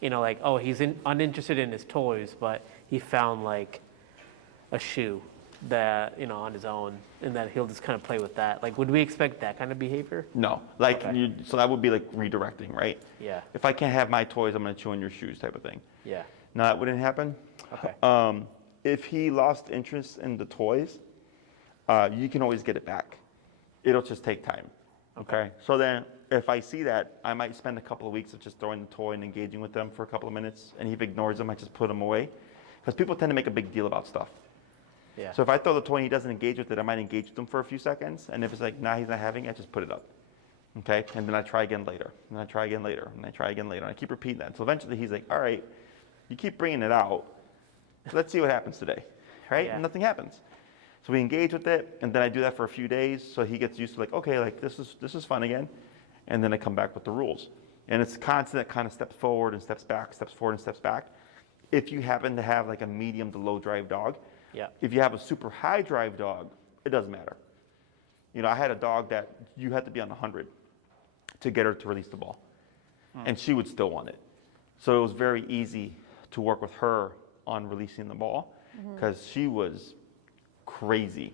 like, oh, he's uninterested in his toys, but he found like a shoe that, on his own, and that he'll just kind of play with that. Like, would we expect that kind of behavior? No, so that would be like redirecting, right? Yeah. If I can't have my toys, I'm going to chew on your shoes type of thing. Yeah. No, that wouldn't happen. Okay. If he lost interest in the toys, you can always get it back. It'll just take time. Okay. So then if I see that, I might spend a couple of weeks of just throwing the toy and engaging with them for a couple of minutes. And if he ignores them, I just put them away. Because people tend to make a big deal about stuff. Yeah. So if I throw the toy and he doesn't engage with it, I might engage with him for a few seconds. And if it's like, nah, he's not having it, I just put it up. Okay. And then I try again later. And I try again later. And I try again later. And I keep repeating that. So eventually he's like, all right, you keep bringing it out. Let's see what happens today. Right? Yeah. And nothing happens. So we engage with it, and then I do that for a few days, so he gets used to like, okay, like this is fun again, and then I come back with the rules. And it's constant kind of steps forward and steps back, steps forward and steps back. If you happen to have like a medium to low drive dog, if you have a super high drive dog, it doesn't matter. I had a dog that you had to be on 100 to get her to release the ball, and she would still want it. So it was very easy to work with her on releasing the ball because she was crazy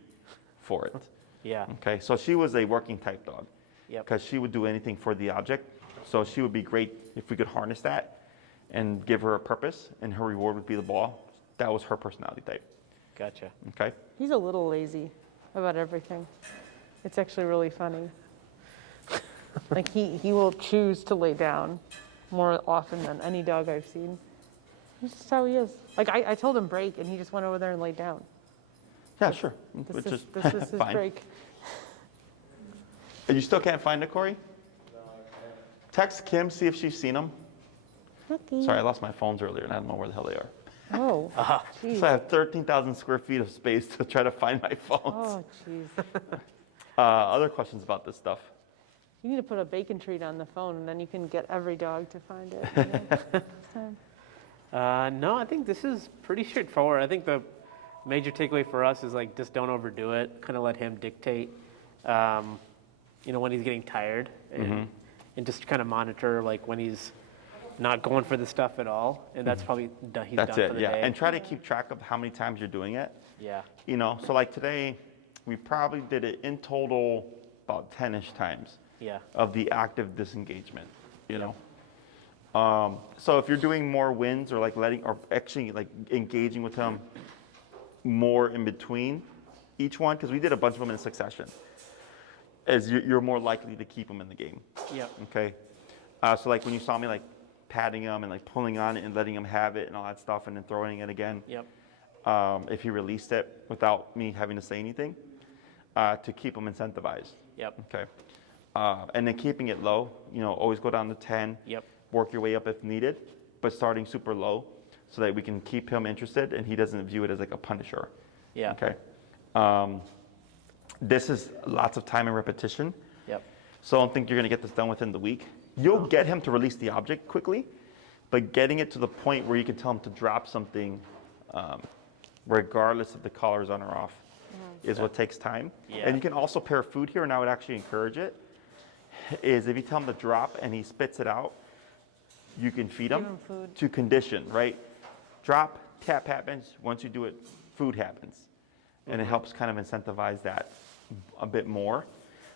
for it. Yeah. Okay, so she was a working type dog. Yep. Because she would do anything for the object. So she would be great if we could harness that and give her a purpose, and her reward would be the ball. That was her personality type. Gotcha. Okay. He's a little lazy about everything. It's actually really funny. Like he will choose to lay down more often than any dog I've seen. That's just how he is. Like I told him break, and he just went over there and laid down. Yeah, sure. This Which is his fine. break. And you still can't find it, Corey? No, I can't. Text Kim, see if she's seen them. Okay. Sorry, I lost my phones earlier, and I don't know where the hell they are. Oh, So jeez. I have 13,000 square feet of space to try to find my phones. Oh, jeez. Other questions about this stuff? You need to put a bacon treat on the phone, and then you can get every dog to find it. Next time. No, I think this is pretty straightforward. I think the major takeaway for us is like just don't overdo it. Kind of let him dictate. When he's getting tired, and just kind of monitor like when he's not going for the stuff at all, and that's probably he's That's done it, for the yeah. day. And try to keep track of how many times you're doing it. Yeah. So like today, we probably did it in total about 10-ish times Yeah. of the active disengagement, So if you're doing more wins or like actually like engaging with him more in between each one, because we did a bunch of them in succession, as you're more likely to keep them in the game. Yep. Okay. So like when you saw me like patting him and like pulling on it and letting him have it and all that stuff and then throwing it again. Yep. If he released it without me having to say anything, to keep him incentivized. Yep. Okay. And then keeping it low, always go down to 10. Yep. Work your way up if needed, but starting super low so that we can keep him interested and he doesn't view it as like a punisher. Yeah. Okay. This is lots of time and repetition. Yep. So I don't think you're going to get this done within the week. You'll get him to release the object quickly, but getting it to the point where you can tell him to drop something, regardless if the collar is on or off, is what takes time. Yeah. And you can also pair food here, and I would actually encourage it, is if you tell him to drop and he spits it out, you can feed him, him food. to condition, right? Drop, tap happens. Once you do it, food happens. And it helps kind of incentivize that a bit more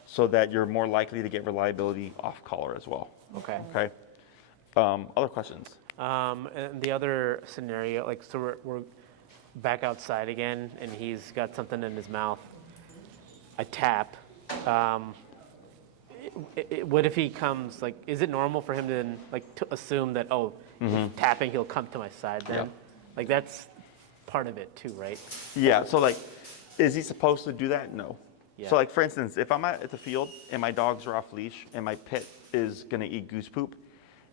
so that you're more likely to get reliability off collar as well. Okay. Okay? Other questions? And the other scenario, like, so we're back outside again, and he's got something in his mouth. I tap. What if he comes, like, is it normal for him to, like, to assume that, oh, he's tapping, he'll come to my side then? Yep. Like, that's part of it too, right? Yeah, so like, is he supposed to do that? No. Yeah. So like, for instance, if I'm at the field and my dogs are off leash and my pit is gonna eat goose poop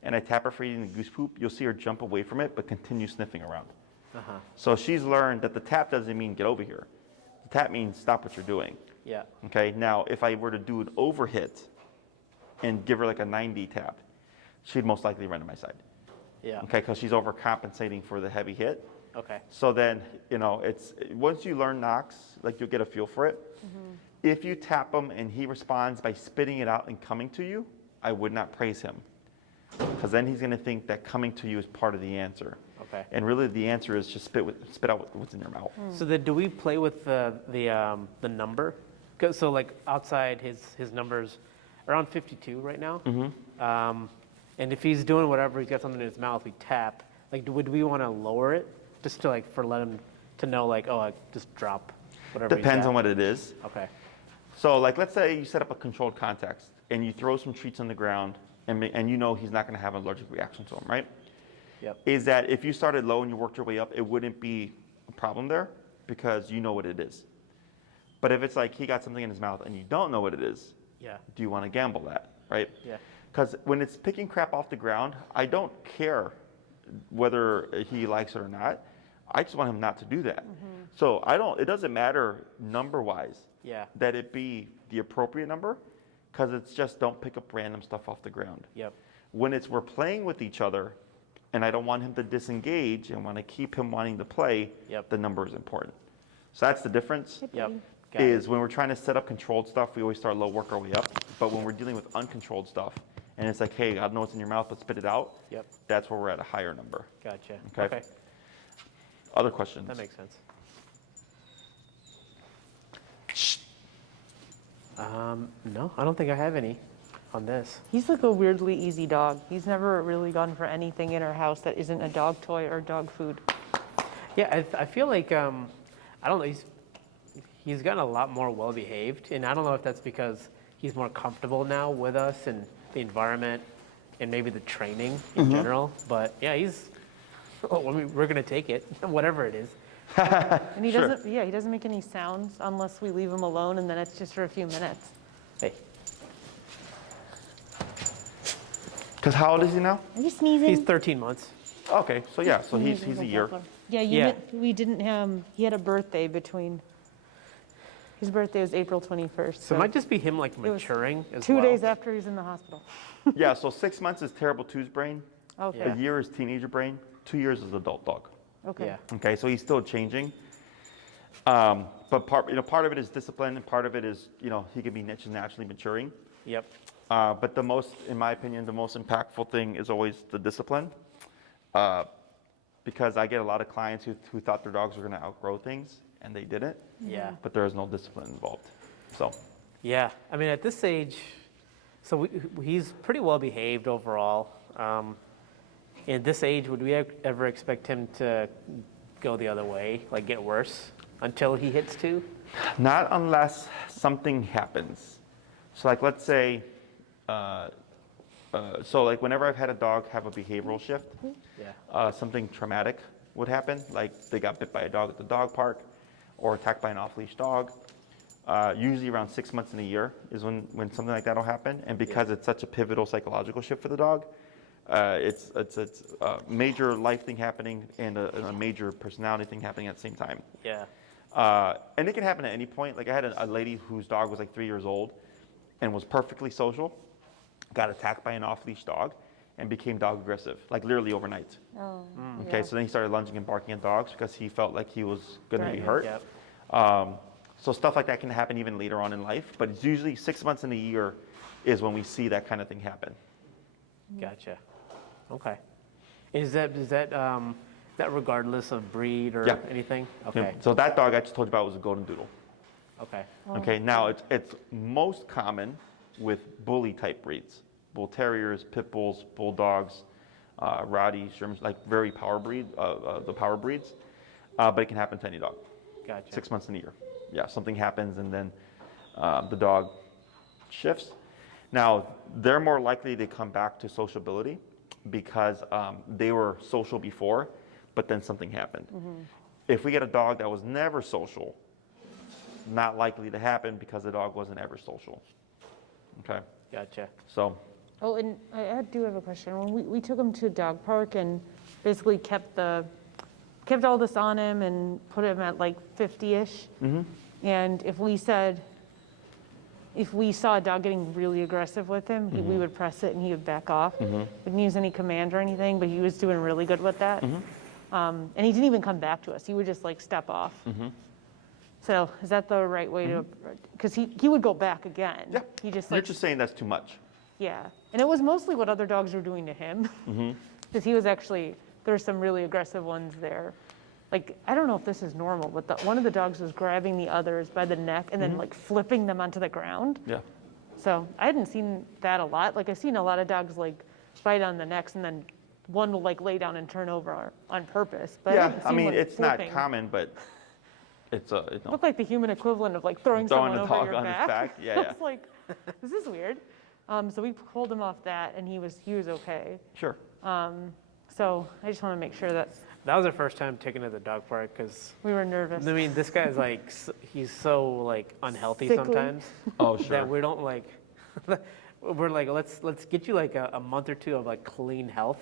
and I tap her for eating the goose poop, you'll see her jump away from it but continue sniffing around. Uh-huh. So she's learned that the tap doesn't mean get over here. The tap means stop what you're doing. Yeah. Okay, now if I were to do an overhit and give her like a 90 tap, she'd most likely run to my side. Yeah. Okay, because she's overcompensating for the heavy hit. Okay. So then, you know, it's once you learn Knox, like you'll get a feel for it. If you tap him and he responds by spitting it out and coming to you, I would not praise him. Because then he's going to think that coming to you is part of the answer. Okay. And really the answer is just spit out what's in your mouth. So then do we play with the number? 'Cause so like outside his number's around 52 right now. And if he's doing whatever, he's got something in his mouth, we tap. Like, would we want to lower it just to like let him to know like, oh, I just drop whatever. Depends on what it is. Okay. So like, let's say you set up a controlled context and you throw some treats on the ground and you know he's not going to have an allergic reaction to them, right? Yep. Is that if you started low and you worked your way up, it wouldn't be a problem there because you know what it is. But if it's like he got something in his mouth and you don't know what it is, Yeah. do you want to gamble that, right? Yeah. Because when it's picking crap off the ground, I don't care whether he likes it or not. I just want him not to do that. So it doesn't matter number-wise Yeah. that it be the appropriate number because it's just don't pick up random stuff off the ground. Yep. When we're playing with each other and I don't want him to disengage and want to keep him wanting to play, Yep. the number is important. So that's the difference. Yep. Got Is it. when we're trying to set up controlled stuff, we always start low, work our way up. But when we're dealing with uncontrolled stuff, and it's like, hey, I don't know what's in your mouth, but spit it out. Yep. That's where we're at a higher number. Gotcha. Okay. Other questions? That makes sense. No, I don't think I have any on this. He's like a weirdly easy dog. He's never really gone for anything in our house that isn't a dog toy or dog food. Yeah, I feel like I don't know. He's gotten a lot more well behaved, and I don't know if that's because he's more comfortable now with us and the environment, and maybe the training in general. But yeah, we're gonna take it, whatever it is. And he Sure. doesn't, he doesn't make any sounds unless we leave him alone, and then it's just for a few minutes. Hey, Because how old is he now? Are you sneezing? he's 13 months. Okay, so yeah, so he's a year. Yeah, Yeah. we didn't he had a birthday between, his birthday was April 21st. So it might just be him like was maturing as 2 well. days after he's in the hospital. Yeah, so 6 months is terrible two's brain. Okay, A year is teenager brain. 2 years is adult dog. okay. Yeah. Okay, so he's still changing. But part of it is discipline, and part of it is, he can be naturally maturing. Yep. But in my opinion, the most impactful thing is always the discipline. Because I get a lot of clients who thought their dogs were going to outgrow things, and they didn't. Yeah. But there is no discipline involved. So, Yeah. I mean, at this age, so he's pretty well behaved overall. At this age, would we ever expect him to go the other way, like get worse until he hits 2? not unless something happens. So, like, let's say, like whenever I've had a dog have a behavioral shift, Yeah. something traumatic would happen, like they got bit by a dog at the dog park or attacked by an off-leash dog. Usually around 6 months in a year is when something like that will happen. And because it's such a pivotal psychological shift for the dog, it's a major life thing happening and a major personality thing happening at the same time. Yeah. And it can happen at any point. Like I had a lady whose dog was like 3 years old and was perfectly social. got attacked by an off-leash dog and became dog aggressive, like literally overnight. Oh, Okay, yeah. so then he started lunging and barking at dogs because he felt like he was going to be Right. hurt. Yep. So stuff like that can happen even later on in life, but it's usually 6 months in a year is when we see that kind of thing happen. Gotcha. Okay. Is that regardless of breed or Yeah. anything? Yeah. Okay. So that dog I just told you about was a golden doodle. Okay. Okay, now it's most common with bully type breeds, bull terriers, pit bulls, bulldogs, rowdies, Germans, like very power breed, the power breeds. But it can happen to any dog. Gotcha. 6 months in a year. Yeah, something happens and then the dog shifts. Now, they're more likely to come back to sociability because they were social before, but then something happened. If we get a dog that was never social, not likely to happen because the dog wasn't ever social. Okay, Gotcha. so Oh, and I do have a question. When we took him to a dog park and basically kept all this on him and put him at like 50-ish. And if we saw a dog getting really aggressive with him, we would press it and he would back off. Wouldn't use any command or anything, but he was doing really good with that. And he didn't even come back to us. He would just like step off. So is that the right way to, because he would go back again. yeah, He just you're like, just saying that's too much. yeah. And it was mostly what other dogs were doing to him. Because he was actually, there were some really aggressive ones there. Like, I don't know if this is normal, but one of the dogs was grabbing the others by the neck and then like flipping them onto the ground. Yeah, So I hadn't seen that a lot. Like I've seen a lot of dogs like bite on the necks and then one will like lay down and turn over on purpose. But yeah. hadn't I seen mean, one it's flipping. not common, but it's a It looked like the human equivalent of like throwing Throwing someone a over dog your on his back. back. Yeah, I yeah. was like, this is weird. So we pulled him off that and he was okay. sure. So I just want to make sure that That was our first time taking it to the dog park because, we were nervous. I mean, this guy's like, he's so like unhealthy Sickly. sometimes Oh, that sure. we don't like, we're like, let's get you like a month or two of like clean health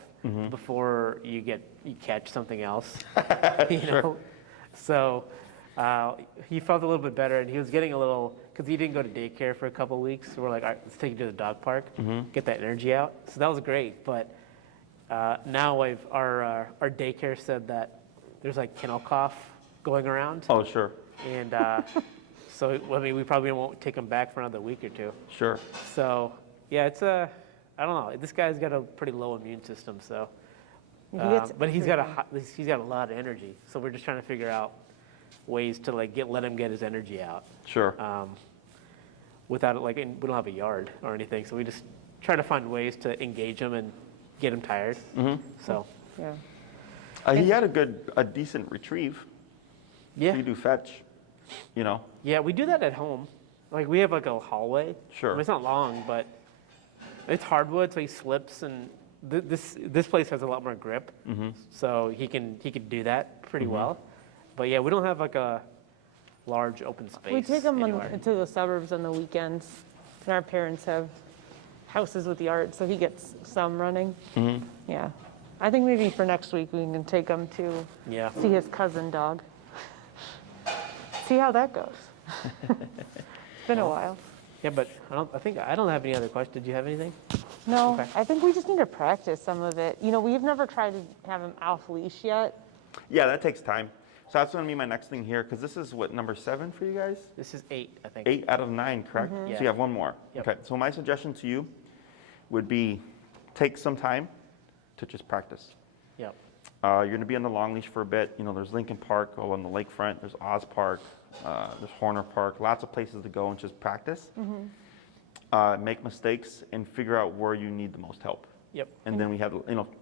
before you catch something else, you know? So he felt a little bit better and he was getting a little, because he didn't go to daycare for a couple of weeks. So we're like, all right, let's take you to the dog park, get that energy out. So that was great. But now our daycare said that there's like kennel cough going around. Oh, sure, And so, I mean, we probably won't take him back for another week or two. sure. So, yeah, it's I don't know. This guy's got a pretty low immune system, so. He gets But he's got everything. he's got a lot of energy. So we're just trying to figure out ways to like let him get his energy out. Sure. Without it, like, we don't have a yard or anything, so we just try to find ways to engage him and get him tired. So, Yeah. He had a decent retrieve. yeah. You do fetch, you know. Yeah, we do that at home. Like, we have like a hallway. Sure. I mean, it's not long, but it's hardwood, so he slips, and this place has a lot more grip, so he can do that pretty well. But yeah, we don't have like a large open space. We take him anywhere. into the suburbs on the weekends. And our parents have houses with yard, so he gets some running. Yeah. I think maybe for next week we can take him to Yeah. see his cousin dog. See how that goes. It's been a while. Yeah, but I don't have any other questions. Did you have anything? No, Okay. I think we just need to practice some of it. You know, we've never tried to have him off leash yet. Yeah, that takes time. So that's going to be my next thing here, because this is what, number 7 for you guys? This is 8, I think. 8 out of 9, correct? So Yeah. you have one more. Yep. Okay, so my suggestion to you would be take some time to just practice. Yep. You're going to be on the long leash for a bit. You know, there's Lincoln Park on the lakefront. There's Oz Park. There's Horner Park. Lots of places to go and just practice. Make mistakes and figure out where you need the most help. Yep. And then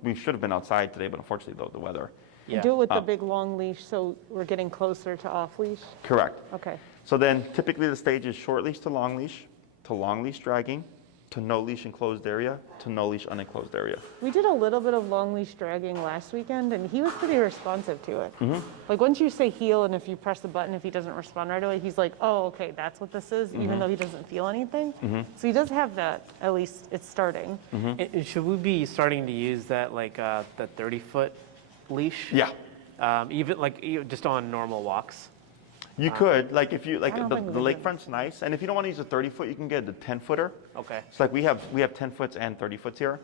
we should have been outside today, but unfortunately, the weather. Yeah. Do it with the big long leash so we're getting closer to off leash. Correct. Okay. So then typically the stage is short leash to long leash dragging, to no leash enclosed area, to no leash unenclosed area. We did a little bit of long leash dragging last weekend, and he was pretty responsive to it. Like once you say heel, and if you press the button, if he doesn't respond right away, he's like, "Oh, okay, that's what this is," even though he doesn't feel anything. So he does have that. At least it's starting. And should we be starting to use that like the 30-foot leash? Yeah. Even just on normal walks. You could, like if you, like I don't the think we could do lakefront's nice, and if you don't want to use a 30-foot, you can get the 10-footer. Okay. So like we have 10-foots and 30-foots here.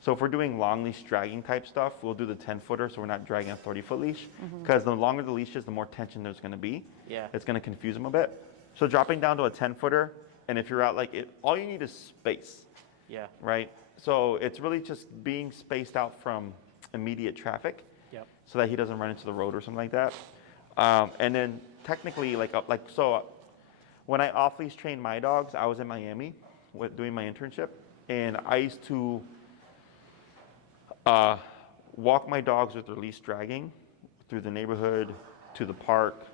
So if we're doing long leash dragging type stuff, we'll do the 10-footer so we're not dragging a 30-foot leash. Because the longer the leash is, the more tension there's going to be. Yeah. It's going to confuse them a bit. So dropping down to a 10-footer, and if you're out like it, all you need is space, Yeah. right? So it's really just being spaced out from immediate traffic. Yep. So that he doesn't run into the road or something like that. And then technically, so when I off-leash trained my dogs, I was in Miami doing my internship, and I used to walk my dogs with their leash dragging through the neighborhood, to the park,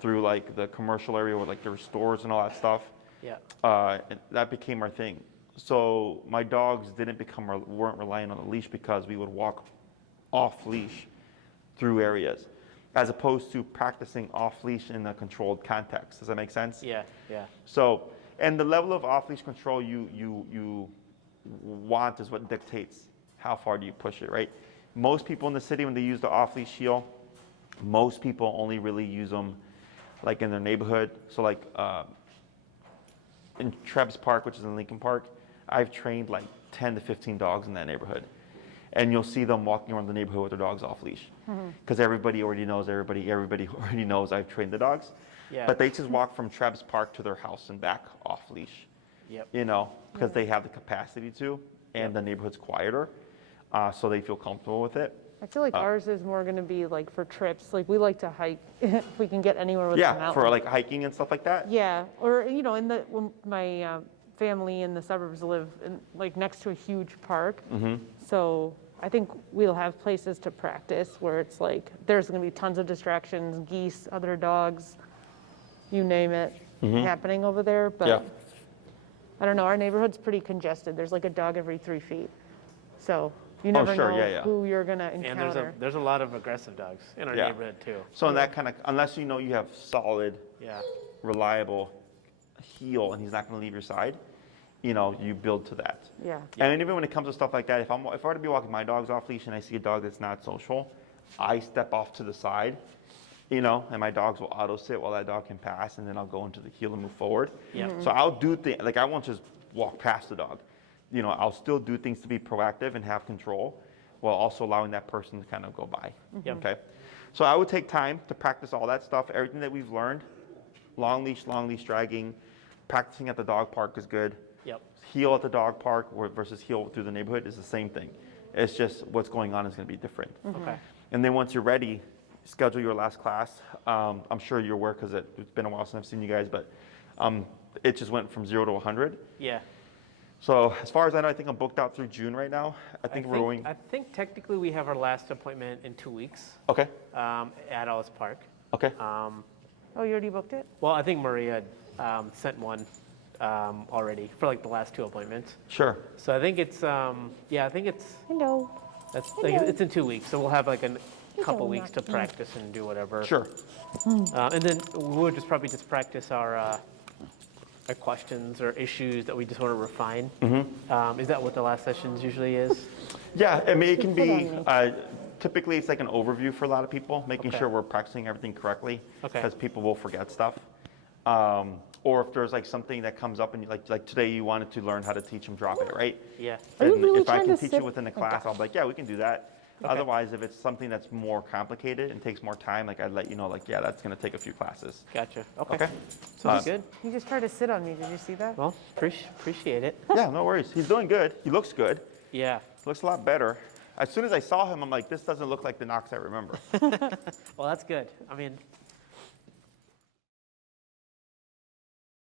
through like the commercial area where like there were stores and all that stuff. Yeah. And that became our thing. So my dogs weren't relying on the leash because we would walk off leash through areas, as opposed to practicing off leash in a controlled context. Does that make sense? Yeah. Yeah. So, and the level of off leash control you want is what dictates how far do you push it, right? Most people in the city, when they use the off leash heel, most people only really use them like in their neighborhood. So like in Trebs Park, which is in Lincoln Park, I've trained like 10 to 15 dogs in that neighborhood. And you'll see them walking around the neighborhood with their dogs off leash. Because everybody already knows everybody already knows I've trained the dogs. Yeah. But they just walk from Trebs Park to their house and back off leash. Yep. Because they have the capacity to, and the neighborhood's quieter, so they feel comfortable with it. I feel like ours is more going to be like for trips. Like we like to hike if we can get anywhere with the mountain. Yeah, for like hiking and stuff like that. Yeah, or when my family in the suburbs live like next to a huge park. So I think we'll have places to practice where it's like there's going to be tons of distractions, geese, other dogs, you name it, happening over there. But Yeah. I don't know. Our neighborhood's pretty congested. There's like a dog every 3 feet, so you never sure, know yeah, yeah. who you're going to And encounter. there's a lot of aggressive dogs in our Yeah. neighborhood too. So in that kind of, unless you have solid, Yeah. reliable heel, and he's not going to leave your side, you build to that. Yeah. And even when it comes to stuff like that, if I were to be walking my dogs off leash and I see a dog that's not social, I step off to the side, and my dogs will auto sit while that dog can pass, and then I'll go into the heel and move forward. Yeah. So I'll do things, like I won't just walk past the dog. I'll still do things to be proactive and have control while also allowing that person to kind of go by. Yep. Okay. So I would take time to practice all that stuff, everything that we've learned. Long leash dragging, practicing at the dog park is good. Yep. Heel at the dog park versus heel through the neighborhood is the same thing. It's just what's going on is going to be different. Okay. And then once you're ready, schedule your last class. I'm sure you're aware because it's been a while since I've seen you guys, but it just went from 0 to 100. Yeah. So as far as I know, I think I'm booked out through June right now. I think we're going. I think technically we have our last appointment in 2 weeks Okay. at Ellis Park. Okay. Oh, you already booked it? Well, I think Maria sent one already for like the last 2 appointments. Sure. So I think it's I think it's Hello. it's in 2 weeks. So we'll have like a couple Hello, weeks to Knox. practice and do whatever. Sure. And then we'll probably just practice our questions or issues that we just want to refine. Is that what the last sessions usually is? Yeah, I mean, it can Sit be, on typically it's like an overview for a lot of people, making Okay. sure we're practicing everything correctly. Okay. Because people will forget stuff. Or if there's like something that comes up and like today you wanted to learn how to teach them drop it, right? Yeah. Are you Then really if I trying can to teach sit- it within the Oh, class, I'll gosh. be like, yeah, we can do that. Okay. Otherwise, if it's something that's more complicated and takes more time, like I'd let you know, like, yeah, that's going to take a few classes. Gotcha. Okay. Okay. Sounds good. He just tried to sit on me. Did you see that? Well, appreciate it. Yeah, no worries. He's doing good. He looks good. Yeah. Looks a lot better. As soon as I saw him, I'm like, this doesn't look like the Knox I remember. Well, that's good. I mean,